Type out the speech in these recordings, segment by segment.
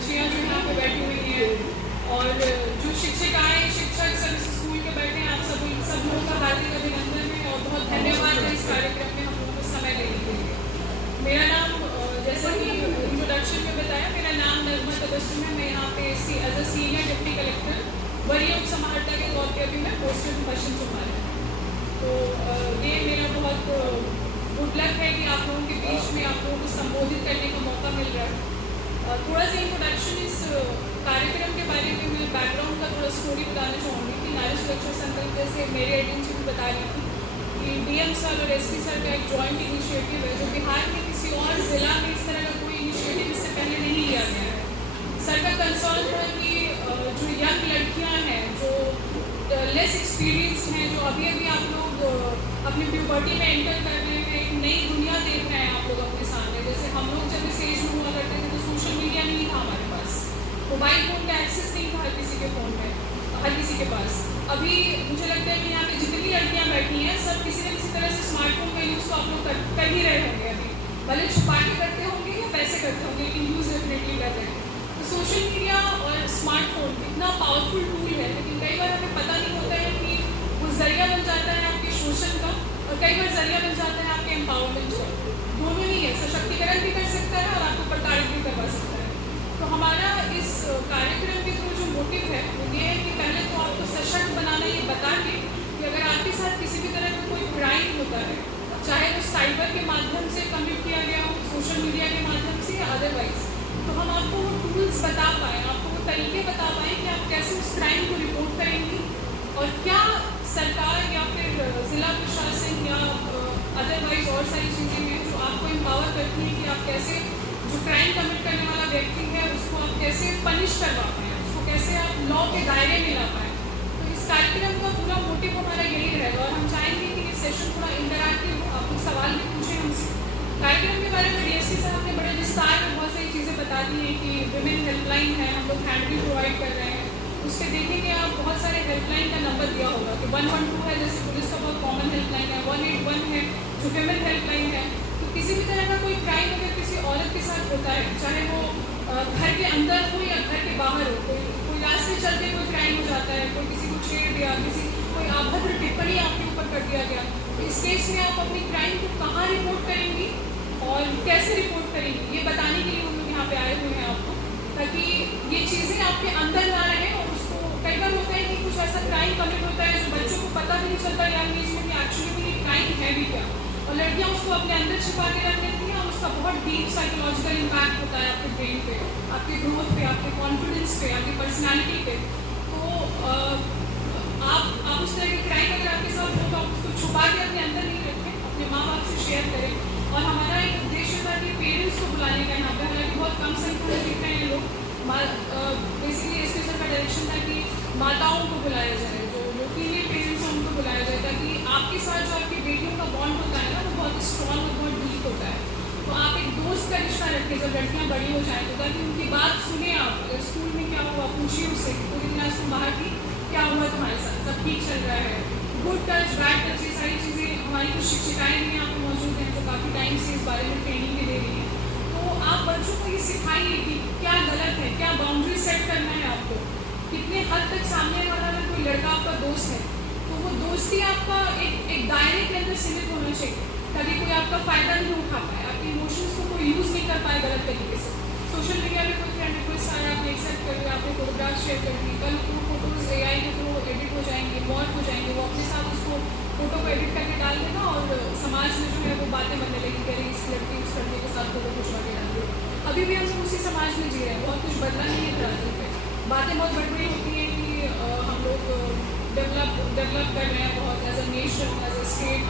बच्चियाँ जो यहाँ पे बैठी हुई हैं और जो शिक्षिकाएँ शिक्षक सभी स्कूल के बैठे हैं, आप सब लोगों का हार्दिक अभिनंदन है और बहुत धन्यवाद है इस कार्यक्रम में हम लोगों को समय देने के लिए। मेरा नाम जैसा कि इंट्रोडक्शन में बताया, मेरा नाम नगमा तबस्सुम है। मैं यहाँ पे as a senior deputy collector वरीय उप समाहर्ता के तौर पर अभी मैं पोस्टेड हूँ पश्चिम चंपारण। तो ये मेरा बहुत गुड लक है कि आप लोगों के बीच में आप लोगों को संबोधित करने का मौका मिल रहा है। थोड़ा सा इंट्रोडक्शन इस कार्यक्रम के बारे में मैं बैकग्राउंड का थोड़ा स्टोरी बताना चाहूँगी कि नारी सुरक्षा संकल्प जैसे मेरे एजेंसी भी बता रही थी कि डीएम सर और एसपी सर का एक जॉइंट इनिशिएटिव है जो बिहार में किसी और ज़िला में इस तरह का कोई इनिशिएटिव इससे पहले नहीं लिया गया है। सर का कंसर्न था कि जो यंग लड़कियाँ हैं जो लेस एक्सपीरियंस हैं, जो अभी आप लोग अपनी प्यूबर्टी में एंटर कर रहे हैं, एक नई दुनिया देख रहे हैं आप लोग अपने सामने। जैसे हम लोग जब इस एज में हुआ करते थे तो सोशल मीडिया नहीं था हमारे पास, मोबाइल फ़ोन का एक्सेस नहीं था हर किसी के फ़ोन में, हर किसी के पास। अभी मुझे लगता है कि यहाँ पे जितनी लड़कियाँ बैठी हैं सब किसी न किसी तरह से स्मार्टफोन का यूज़ तो आप लोग कर ही रहे होंगे। अभी भले छुपा के करते होंगे या पैसे करते होंगे, लेकिन यूज़ डेफिनेटली कर रहे हैं। तो सोशल मीडिया और स्मार्टफोन इतना पावरफुल टूल है, लेकिन कई बार हमें पता नहीं होता है कि वो जरिया बन जाता है आपके शोषण का और कई बार जरिया बन जाता है आपके एम्पावरमेंट का। दोनों ही है, सशक्तिकरण भी कर सकता है और आपको प्रताड़ित भी करवा सकता है। तो हमारा इस कार्यक्रम के थ्रू जो मोटिव है वो ये है कि पहले तो आपको सशक्त बनाना, ये बता के कि अगर आपके साथ किसी भी तरह का कोई क्राइम होता है, चाहे वो साइबर के माध्यम से कमिट किया गया हो, सोशल मीडिया के माध्यम से या अदरवाइज, तो हम आपको वो टूल्स बता पाएँ, आपको वो तरीके बता पाएँ कि आप कैसे उस क्राइम को रिपोर्ट करेंगी और क्या सरकार या फिर ज़िला प्रशासन या अदरवाइज और सारी चीज़ें हैं जो आपको एम्पावर करती हैं कि आप कैसे जो क्राइम कमिट करने वाला व्यक्ति है उसको आप कैसे पनिश करवा पाएँ, उसको कैसे आप लॉ के दायरे में ला पाएँ। तो इस कार्यक्रम का पूरा मोटिव हमारा यही रहेगा और हम चाहेंगे कि ये सेशन थोड़ा इंटरैक्टिव हो, आप कुछ सवाल भी पूछें हमसे। कार्यक्रम के बारे में डीएसपी साहब ने बड़े विस्तार में बहुत सारी चीज़ें बता दी हैं कि विमेन हेल्पलाइन है, हम लोग हैंड भी प्रोवाइड कर रहे हैं। उससे देखेंगे आप बहुत सारे हेल्पलाइन का नंबर दिया होगा कि 112 है जैसे पुलिस का बहुत कॉमन हेल्पलाइन है, 181 है जो विमेन हेल्पलाइन है। तो किसी भी तरह का कोई क्राइम अगर किसी औरत के साथ होता है, चाहे वो घर के अंदर हो या घर के बाहर हो, कोई रास्ते चलते कोई क्राइम हो जाता है, कोई किसी को छेड़ दिया, कोई अभद्र टिप्पणी आपके ऊपर कर दिया गया, तो इस केस में आप अपनी क्राइम को कहाँ रिपोर्ट करेंगी और कैसे रिपोर्ट करेंगी, ये बताने के लिए हम लोग यहाँ पे आए हुए हैं आपको, ताकि ये चीज़ें आपके अंदर ना रहें। और उसको कई बार होता है कि कुछ ऐसा क्राइम कमिट होता है जो बच्चों को पता भी नहीं चलता यंग एज में कि एक्चुअली में ये क्राइम है भी क्या, और लड़कियाँ उसको अपने अंदर छिपा के रख लेती हैं और उसका बहुत डीप साइकोलॉजिकल इम्पैक्ट होता है आपके ब्रेन पे, आपके ग्रोथ पे, आपके कॉन्फिडेंस पे, आपकी पर्सनैलिटी पे। तो आप उस तरह के क्राइम अगर आपके साथ हो तो आप उसको छुपा के अपने अंदर नहीं रखें, अपने माँ बाप से शेयर करें। और हमारा एक उद्देश्य था कि पेरेंट्स को बुलाने का यहाँ पे, हालांकि बहुत कम संख्या में दिख रहे हैं लोग, बेसिकली एसपी सर का डायरेक्शन था कि माताओं को बुलाया जाए, जो फीमेल पेरेंट्स हैं उनको बुलाया जाए, ताकि आपके साथ जो आपकी बेटियों का बॉन्ड होता है ना वो बहुत स्ट्रॉन्ग और बहुत डीप होता है। तो आप एक दोस्त का रिश्ता रखें जब लड़कियाँ बड़ी हो जाएँ, तो ताकि उनकी बात सुने आप, अगर स्कूल में क्या हुआ पूछिए उससे, पूरी क्लास में बाहर की क्या हुआ तुम्हारे साथ, सब ठीक चल रहा है, गुड टच बैड टच, ये सारी चीज़ें हमारी कुछ शिक्षिकाएँ भी यहाँ पर मौजूद हैं जो काफ़ी टाइम से इस बारे में ट्रेनिंग भी दे रही हैं। तो आप बच्चों को ये सिखाइए कि क्या गलत है, क्या बाउंड्री सेट करना है आपको, कितने हद तक सामने वाला अगर कोई लड़का आपका दोस्त है तो वो दोस्ती आपका एक दायरे के अंदर सीमित होना चाहिए, ताकि कोई आपका फ़ायदा नहीं उठा पाए, आपके इमोशंस को कोई यूज़ नहीं कर पाए गलत तरीके से। सोशल मीडिया में कोई फ्रेंड रिक्वेस्ट आया, आपने एक्सेप्ट कर लिया, आपने फोटोग्राफ शेयर कर दी, कल वो फोटोज़ AI के थ्रू एडिट हो जाएंगे, मॉर्फ हो जाएंगे, वो अपने साथ उसको फोटो को एडिट करके डाल देगा और समाज में जो है वो बातें बनने लगी कि इस लड़के उस लड़के के साथ फोटो खिंचवा के डाल दो। अभी भी हम लोग उसी समाज में जी रहे हैं, बहुत कुछ बदला नहीं है तराजू पे, बातें बहुत बढ़ रही होती हैं कि हम लोग डेवलप कर रहे हैं बहुत as a nation, as a state,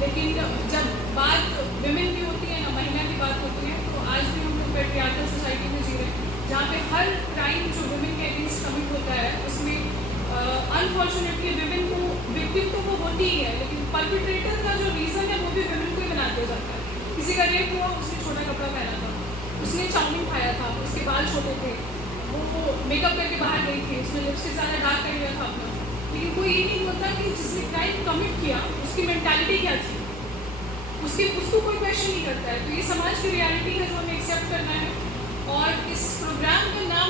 लेकिन जब बात विमेन की होती है ना, महिला की बात होती है, तो आज भी हम लोग पेट्रियार्कल सोसाइटी में जी रहे हैं जहाँ पे हर क्राइम जो विमेन के अगेंस्ट कमिट होता है उसमें अनफॉर्चुनेटली विमेन को विक्टिम तो वो होती ही है, लेकिन परपिट्रेटर का जो रीज़न है वो भी विमेन को ही बना दिया जाता है। किसी का रेप हुआ, उसने छोटा कपड़ा पहना था, उसने चाउमीन खाया था, उसके बाल छोटे थे, वो मेकअप करके बाहर गई थी, उसने लिपस्टिक ज़्यादा डार्क कर लिया था अपना, लेकिन कोई ये नहीं होता कि जिसने क्राइम कमिट किया उसकी मेंटालिटी क्या थी, उसको कोई क्वेश्चन नहीं करता है। तो ये समाज की रियलिटी है जो हमें एक्सेप्ट करना है। और इस प्रोग्राम का नाम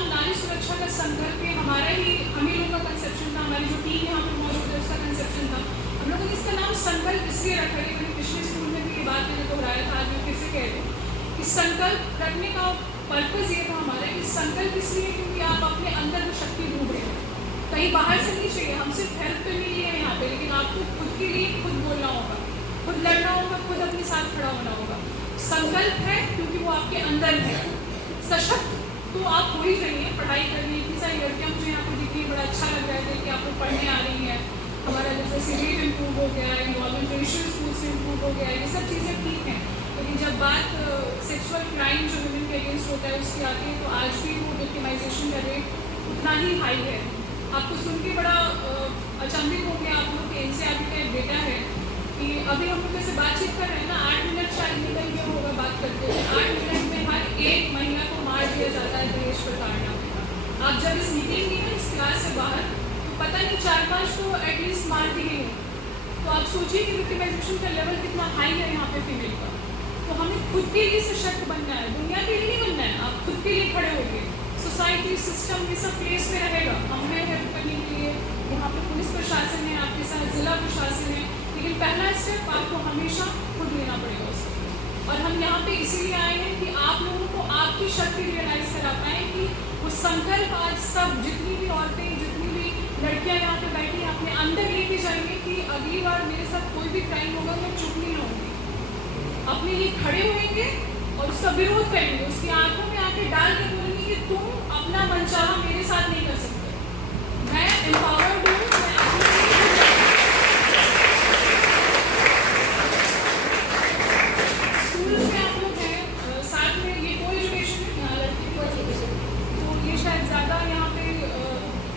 किस लिए? क्योंकि आप अपने अंदर वो शक्ति ढूंढ रहे हो, कहीं बाहर से नहीं चाहिए। हम सिर्फ हेल्प पे नहीं है यहाँ पे, लेकिन आपको खुद के लिए खुद बोलना होगा, खुद लड़ना होगा, खुद अपने साथ खड़ा होना होगा। संकल्प है क्योंकि वो आपके अंदर है। सशक्त तो आप हो ही जाइए। पढ़ाई करनी, इतनी सारी लड़कियाँ मुझे यहाँ पर दिखी, बड़ा अच्छा लग रहा है कि आप लोग पढ़ने आ रही हैं। हमारा जैसे रेट इम्प्रूव हो गया, इन्वॉल्वमेंट रेशियो स्कूल से इम्प्रूव हो गया, ये सब चीज़ें ठीक हैं। लेकिन जब बात सेक्सुअल क्राइम जो वुमेन के अगेंस्ट होता है उसकी आती है, तो आज भी वो विक्टिमाइजेशन का रेट उतना ही हाई है। आपको सुन के बड़ा अचंभित हो गया आप लोग के NCERT का एक डेटा है कि अभी हम लोग जैसे बातचीत कर रहे हैं ना, 8 मिनट शायद निकल गया होगा बात करते हुए, 8 मिनट में हर एक महिला को मार दिया जाता है दहेज प्रताड़ना में। आप जब इस मीटिंग में इस क्लास से बाहर, तो पता नहीं 4-5 तो एटलीस्ट मारती ही हो। तो आप सोचिए कि विक्टिमाइजेशन का लेवल कितना हाई है यहाँ पे फीमेल का। तो हमें खुद के लिए सशक्त बनना है, दुनिया के लिए नहीं बनना है। आप खुद के लिए खड़े होइए। सोसाइटी, सिस्टम, ये सब प्लेस में रहेगा, हमें हेल्प करने के लिए यहाँ पे पुलिस प्रशासन है आपके साथ, जिला प्रशासन है, लेकिन पहला स्टेप आपको हमेशा खुद लेना पड़ेगा उसको। और हम यहाँ पे इसीलिए आए हैं कि आप लोगों को आपकी शक्ति रियलाइज करा पाएँ कि वो संकल्प आज सब, जितनी भी औरतें, जितनी भी लड़कियाँ यहाँ पे बैठी हैं, अपने अंदर लेके जाएंगे कि अगली बार मेरे साथ कोई भी क्राइम होगा मैं चुप नहीं रहूँगी, अपने लिए खड़े होंगे और उसका विरोध करेंगे, उसकी आंखों में आके डाल के बोलेंगे कि तुम अपना मनचाहा मेरे साथ नहीं कर सकते। मैं एम्पावर्ड हूँ, मैं अपने स्कूल में आप लोग हैं, साथ में ये को एजुकेशन है, यहाँ लड़की को एजुकेशन, तो ये शायद ज़्यादा यहाँ पे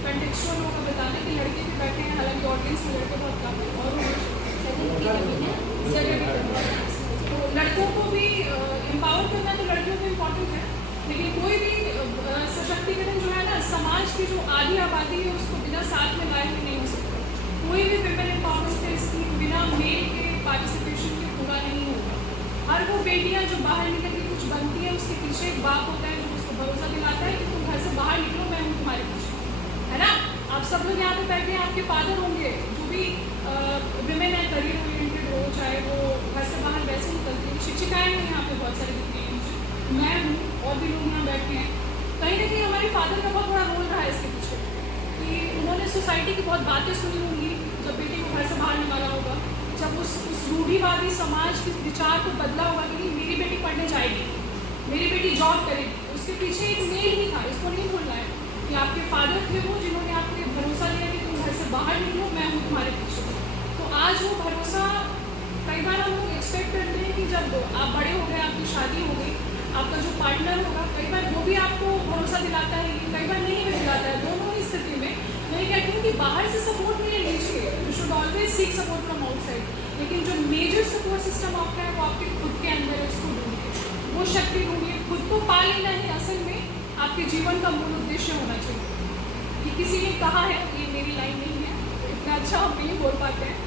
कंटेक्चुअल होगा बताने कि लड़के भी बैठे हैं, हालांकि ऑडियंस में लड़के बहुत कम है और तो लड़कों को भी एम्पावर करना तो लड़कियों को इम्पोर्टेंट है, लेकिन कोई भी सशक्तिकरण जो है ना, समाज की जो आधी आबादी है उसको बिना साथ में लाए हुए नहीं हो सकता। कोई भी विमेन एम्पावरमेंट स्कीम बिना मेल के पार्टिसिपेशन के पूरा नहीं होगा। हर वो बेटियां जो बाहर निकल के कुछ बनती है, उसके पीछे एक बाप होता है जो उसको भरोसा दिलाता है कि तुम घर से बाहर निकलो, मैं हूँ तुम्हारे पीछे, है ना। आप सब लोग यहाँ पे बैठे हैं, आपके फादर होंगे, जो भी विमेन है करियर ओरिएंटेड हो, चाहे वो घर से बाहर वैसे निकलती है। शिक्षिकाएँ हैं यहाँ पे बहुत सारी दिखती हैं मुझे, मैं हूँ और भी लोग यहाँ बैठे हैं। कहीं ना कहीं हमारे फादर का बहुत बड़ा रोल रहा है इसके पीछे कि उन्होंने सोसाइटी की बहुत बातें सुनी होंगी जब बेटी को घर से बाहर निकाला होगा, जब उस रूढ़िवादी समाज के विचार को बदला होगा कि नहीं मेरी बेटी पढ़ने जाएगी, मेरी बेटी जॉब करेगी, उसके पीछे एक मेल ही था। इसको नहीं भूलना है कि आपके फादर थे वो जिन्होंने आपको भरोसा दिया कि तुम घर से बाहर निकलो, मैं हूँ तुम्हारे पीछे। तो आज वो भरोसा कई बार हम लोग एक्सपेक्ट करते हैं कि जब आप बड़े हो गए, आपकी शादी हो गई, आपका जो पार्टनर होगा कई बार वो भी आपको भरोसा दिलाता है, लेकिन कई बार नहीं भी दिलाता है। दोनों ही स्थिति में मैं कहती हूँ कि बाहर से सपोर्ट नहीं लीजिए, you should always seek support from outside, लेकिन जो मेजर सपोर्ट सिस्टम आपका है वो आपके खुद के अंदर है, उसको ढूंढिए, वो शक्ति ढूंढिए। खुद को पा लेना ही असल में आपके जीवन का मूल उद्देश्य होना चाहिए। कि किसी ने कहा है, ये मेरी लाइन नहीं है, इतना अच्छा हम नहीं बोल पाते हैं,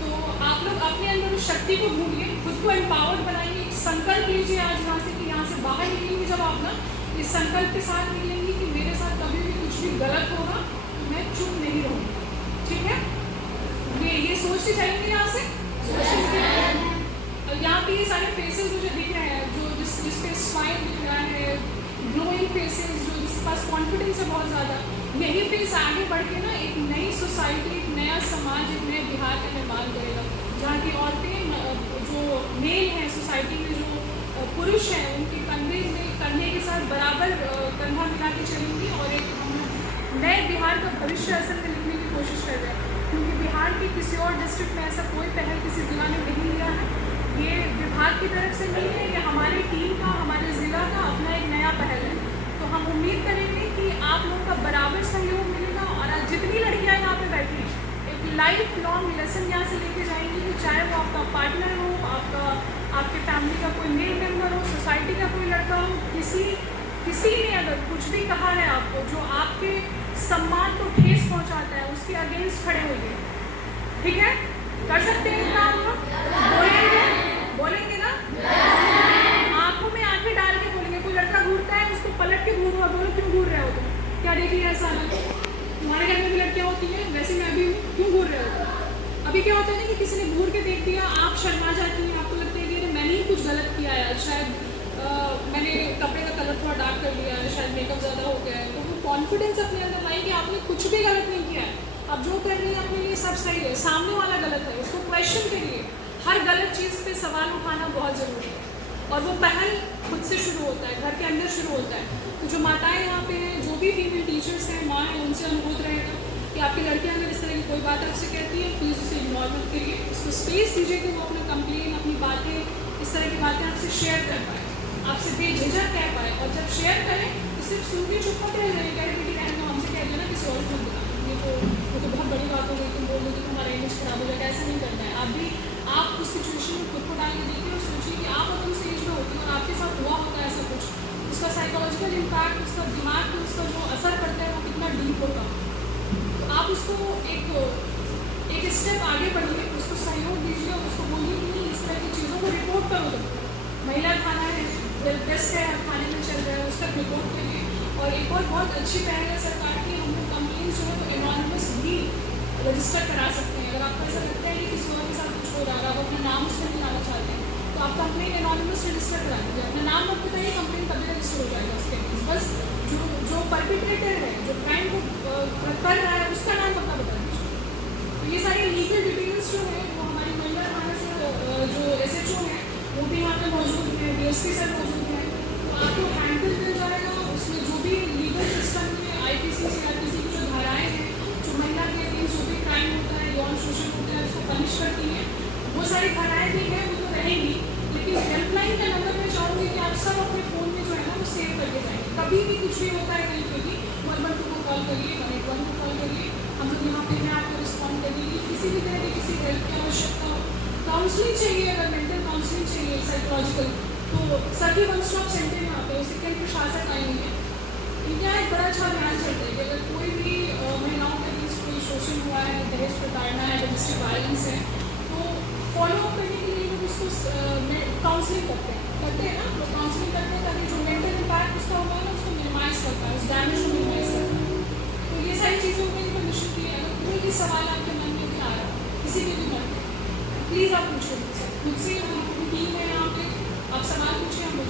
तो आप लोग अपने अंदर उस शक्ति को ढूंढिए, खुद को एम्पावर्ड बनाइए। एक संकल्प लीजिए आज यहाँ से कि यहाँ से बाहर निकलेंगे जब आप ना, इस संकल्प के साथ निकलेंगे कि मेरे साथ कभी भी कुछ भी गलत होगा तो मैं चुप नहीं रहूँगा, ठीक है। ये सोच के जाएंगे यहाँ से। यहाँ पे ये सारे फेसेस मुझे दिख रहे हैं, जो जिसपे स्माइल दिख रहा है, ग्लोइंग फेसेस, जो जिसके पास कॉन्फिडेंस है बहुत ज़्यादा, यही फेस आगे बढ़ के ना एक नई सोसाइटी, एक नया समाज, एक नए बिहार का निर्माण करेगा, जहाँ की औरतें जो मेल हैं सोसाइटी में, जो पुरुष हैं, उनके कंधे के साथ बराबर कंधा मिला के चलेंगी और एक नए बिहार का भविष्य असल में लिखने की कोशिश कर रहे हैं। क्योंकि बिहार के किसी और डिस्ट्रिक्ट में ऐसा कोई पहल किसी जिला ने नहीं लिया है, ये विभाग की तरफ से नहीं है, ये हमारी टीम का, हमारे ज़िला का अपना एक नया पहल है। तो हम उम्मीद करेंगे कि आप लोगों का बराबर सहयोग मिलेगा और आज जितनी लड़कियाँ यहाँ पे बैठी हैं, एक लाइफ लॉन्ग लेसन यहाँ से लेके जाएंगी कि चाहे वो आपका पार्टनर हो, आपके फैमिली का कोई मेल मेम्बर हो, सोसाइटी का कोई लड़का हो, किसी ने अगर कुछ भी कहा है आपको जो आपके सम्मान को ठेस पहुँचाता है, उसके अगेंस्ट खड़े होइए, ठीक है। कर सकते हैं इतना आप लोग? बोलेंगे ना? आंखों में आंखें डाल के बोलेंगे। कोई लड़का घूरता है उसको पलट के घूरो और बोलो क्यों घूर रहे हो तुम, क्या देख लिया ऐसा ना, तुम्हारे घर में भी लड़कियाँ होती हैं, वैसे मैं भी हूँ, क्यों घूर रहे हो। अभी क्या होता है ना कि किसी ने घूर के देख दिया, आप शर्मा जाती हैं, आपको लगता है कि मैंने ही कुछ गलत किया है, शायद मैंने कपड़े का कलर थोड़ा डार्क कर लिया है, शायद मेकअप ज़्यादा हो गया है, कॉन्फिडेंस अपने अंदर लाएं कि आपने कुछ भी गलत नहीं किया है, आप जो कर रही हैं अपने लिए सब सही है, सामने वाला गलत है उसको क्वेश्चन करिए। हर गलत चीज़ पे सवाल उठाना बहुत ज़रूरी है और वो पहल खुद से शुरू होता है, घर के अंदर शुरू होता है। तो जो माताएं यहाँ पे हैं, जो भी फीमेल टीचर्स हैं, माँ हैं, उनसे अनुरोध रहेगा कि आपकी लड़कियाँ अगर इस तरह की कोई बात आपसे कहती है प्लीज़ उसे इग्नोर मत करिए, उसको स्पेस दीजिए कि वो अपना कंप्लेन, अपनी बातें, इस तरह की बातें आपसे शेयर कर पाए, आपसे बेझिझक कह पाए। और जब शेयर करें तो सिर्फ सुन के चुप मत रह जाए, कह बेटी रहने दो, हमसे कह देना किसी और को मत बताना, ये तो बहुत बड़ी बात हो गई, तुम बोल दो कि हमारा इमेज खराब हो जाएगा। ऐसा नहीं करना है। आप उस सिचुएशन में खुद को डाल के देखिए और सोचिए कि आप अगर उस एज में होती हैं और आपके साथ हुआ होगा ऐसा कुछ, उसका साइकोलॉजिकल इम्पैक्ट, उसका दिमाग पे उसका जो असर पड़ता है वो कितना डीप होगा। तो आप उसको एक स्टेप आगे बढ़िए, उसको सहयोग दीजिए और उसको बोलिए कि नहीं इस तरह की चीज़ों को रिपोर्ट करो। तो महिला खाना है, बेस्ट है, खाने में चल रहा है, उस तक रिपोर्ट करिए। और एक और बहुत अच्छी पहल है सरकार की, हम लोग कंप्लेन जो है तो एनोनिमस भी रजिस्टर करा सकते हैं। अगर आपको ऐसा लगता है कि किसी और के साथ कुछ हो रहा है, आप अपना नाम उसमें दिलाना चाहते हैं तो आप कंप्लेन एनोनिमस रजिस्टर करा दीजिए, अपना नाम मत बताइए, कंप्लेन तभी रजिस्टर हो जाएगा उसके लिए। बस जो परपिट्रेटर है, जो क्राइम को कर रहा है उसका नाम अपना बता दीजिए। तो ये सारी लीगल डिटेल्स जो है वो हमारी महिला थाना से जो SHO है वो भी यहाँ पे मौजूद है, DSP सर मौजूद है, तो आपको हैंडल मिल जाएगा। उसमें जो भी लीगल सिस्टम में IPC CRPC की जो धाराएँ हैं, जो महिला के अगेंस्ट जो भी क्राइम होता है, यौन शोषण होता है, उसको पनिश करती हैं, वो सारी धाराएँ भी हैं, वो तो रहेंगी। लेकिन हेल्पलाइन का नंबर मैं चाहूँगी कि आप सब अपने फ़ोन में जो है ना वो सेव करके जाएंगे। कभी भी कुछ भी होता है कहीं पे भी 112 को कॉल करिए, 181 को कॉल करिए, हम लोग यहाँ पे मैं आपको रिस्पॉन्ड कर देंगे। किसी भी तरह की किसी हेल्प की आवश्यकता हो, काउंसलिंग चाहिए, अगर मेंटल काउंसलिंग चाहिए, साइकोलॉजिकल, तो सभी वन स्टॉप सेंटर यहाँ पे सेकेंड प्रशासक आएंगे। इनका एक बड़ा अच्छा अभियान चलता है कि अगर कोई भी महिलाओं के बीच कोई शोषण हुआ है, दहेज प्रताड़ना है, डोमेस्टिक वायलेंस है, तो फॉलो अप करने के लिए लोग उसको काउंसलिंग करते हैं ना, तो काउंसलिंग करते हैं ताकि जो मेंटल इम्पैक्ट उसका होगा ना उसको मिनिमाइज करता है, उस डैमेज को मिनिमाइज करता है। तो ये सारी चीज़ों की इन्फॉर्मेशन की है। अगर कोई भी सवाल आपके मन में भी आ रहा है किसी भी मन में, प्लीज़ आप पूछिए मुझसे, हमारी टीम है यहाँ पे, आप सवाल पूछिए, हम लोग